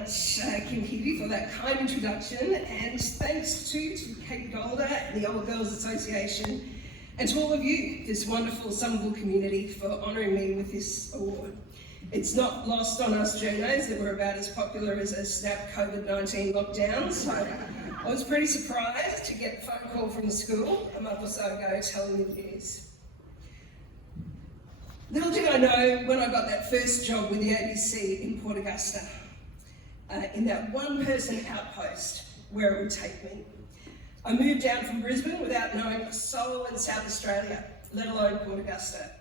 much, Kim Heavey, for that kind introduction, and thanks to Kate Golder and the Old Girls Association, and to all of you, this wonderful Somerville community, for honouring me with this award. It's not lost on us journos that we're about as popular as a snap COVID-19 lockdown, so I was pretty surprised to get a phone call from the school a month or so ago telling me the news. Little did I know when I got that first job with the ABC in Port Augusta, in that one-person outpost, where it would take me. I moved down from Brisbane without knowing a soul in South Australia, let alone Port Augusta.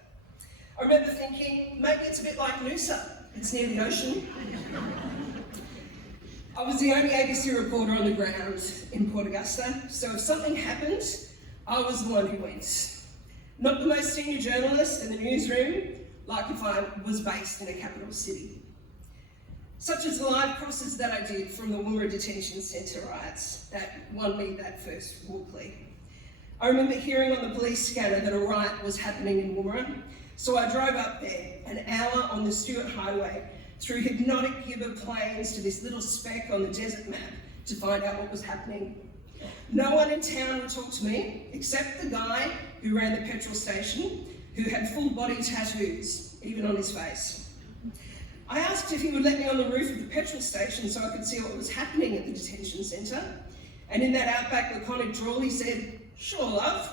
I remember thinking, maybe it's a bit like Noosa, it's near the ocean. I was the only ABC reporter on the ground in Port Augusta, so if something happened, I was the one who went. Not the most senior journalist in the newsroom, like if I was based in a capital city. Such as the live crosses that I did from the Woomera Detention Centre riots that won me that first Walkley. I remember hearing on the police scanner that a riot was happening in Woomera, so I drove up there, an hour on the Stuart Highway, through hypnotic Gibber plains to this little speck on the desert map to find out what was happening. No one in town would talk to me, except the guy who ran the petrol station, who had full body tattoos, even on his face. I asked if he would let me on the roof of the petrol station so I could see what was happening at the detention centre, and in that outback laconic drawl he said, "Sure, love."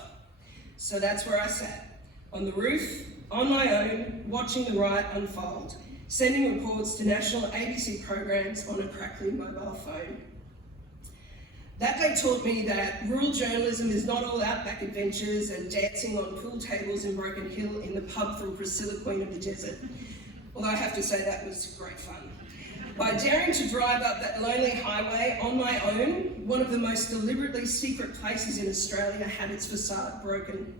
So that's where I sat, on the roof, on my own, watching the riot unfold, sending reports to national ABC programs on a crackly mobile phone. That day taught me that rural journalism is not all outback adventures and dancing on pool tables in Broken Hill in the pub from Priscilla, Queen of the Desert. Although I have to say that was great fun. By daring to drive up that lonely highway on my own, one of the most deliberately secret places in Australia had its facade broken.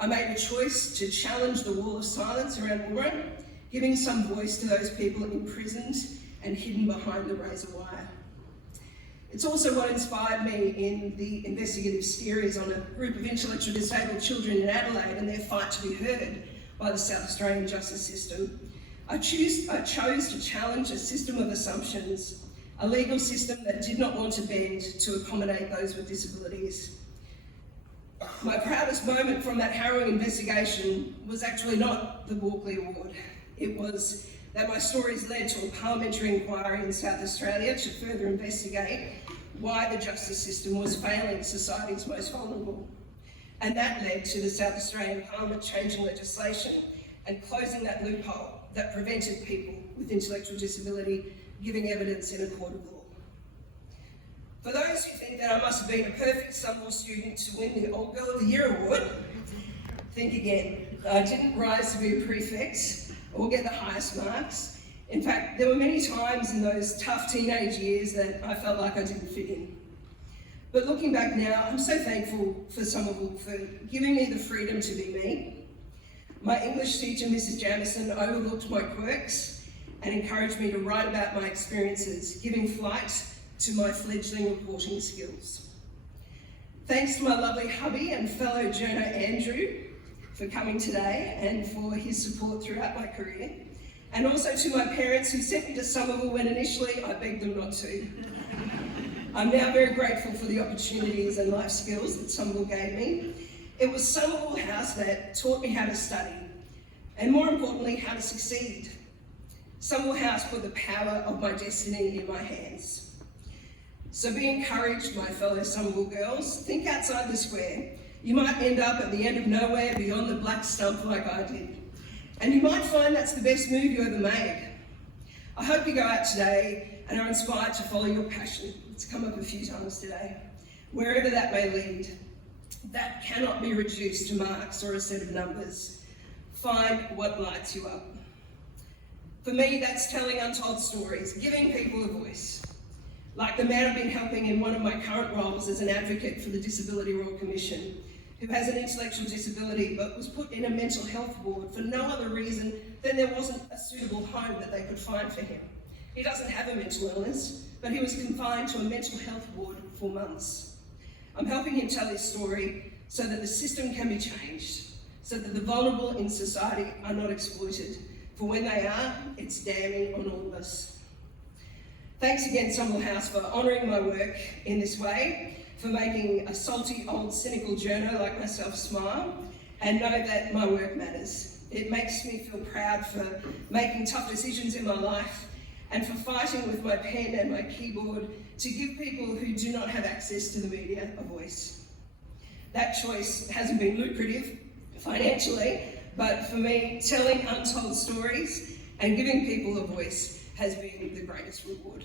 I made a choice to challenge the wall of silence around Woomera, giving some voice to those people imprisoned and hidden behind the razor wire. It's also what inspired me in the investigative series on a group of intellectually disabled children in Adelaide and their fight to be heard by the South Australian justice system. I chose to challenge a system of assumptions, a legal system that did not want to bend to accommodate those with disabilities. My proudest moment from that harrowing investigation was actually not the Walkley Award. It was that my stories led to a parliamentary inquiry in South Australia to further investigate why the justice system was failing society's most vulnerable. And that led to the South Australian Parliament changing legislation and closing that loophole that prevented people with intellectual disability giving evidence in a court of law. For those who think that I must have been a perfect Somerville student to win the Old Girl of the Year award, think again. I didn't rise to be a prefect or get the highest marks. In fact, there were many times in those tough teenage years that I felt like I didn't fit in. But looking back now, I'm so thankful for Somerville for giving me the freedom to be me. My English teacher, Mrs. Jamieson, overlooked my quirks and encouraged me to write about my experiences, giving flight to my fledgling reporting skills. Thanks to my lovely hubby and fellow journo Andrew for coming today and for his support throughout my career, and also to my parents who sent me to Somerville when initially I begged them not to. I'm now very grateful for the opportunities and life skills that Somerville gave me. It was Somerville House that taught me how to study, and more importantly, how to succeed. Somerville House put the power of my destiny in my hands. So be encouraged, my fellow Somerville girls. Think outside the square. You might end up at the end of nowhere beyond the black stump like I did. And you might find that's the best move you ever made. I hope you go out today and are inspired to follow your passion. It's come up a few times today. Wherever that may lead, that cannot be reduced to marks or a set of numbers. Find what lights you up. For me, that's telling untold stories, giving people a voice. Like the man I've been helping in one of my current roles as an advocate for the Disability Royal Commission, who has an intellectual disability but was put in a mental health ward for no other reason than there wasn't a suitable home that they could find for him. He doesn't have a mental illness, but he was confined to a mental health ward for months. I'm helping him tell his story so that the system can be changed, so that the vulnerable in society are not exploited. For when they are, it's damning on all of us. Thanks again, Somerville House, for honouring my work in this way, for making a salty, old, cynical journo like myself smile, and know that my work matters. It makes me feel proud for making tough decisions in my life and for fighting with my pen and my keyboard to give people who do not have access to the media a voice. That choice hasn't been lucrative financially, but for me, telling untold stories and giving people a voice has been the greatest reward.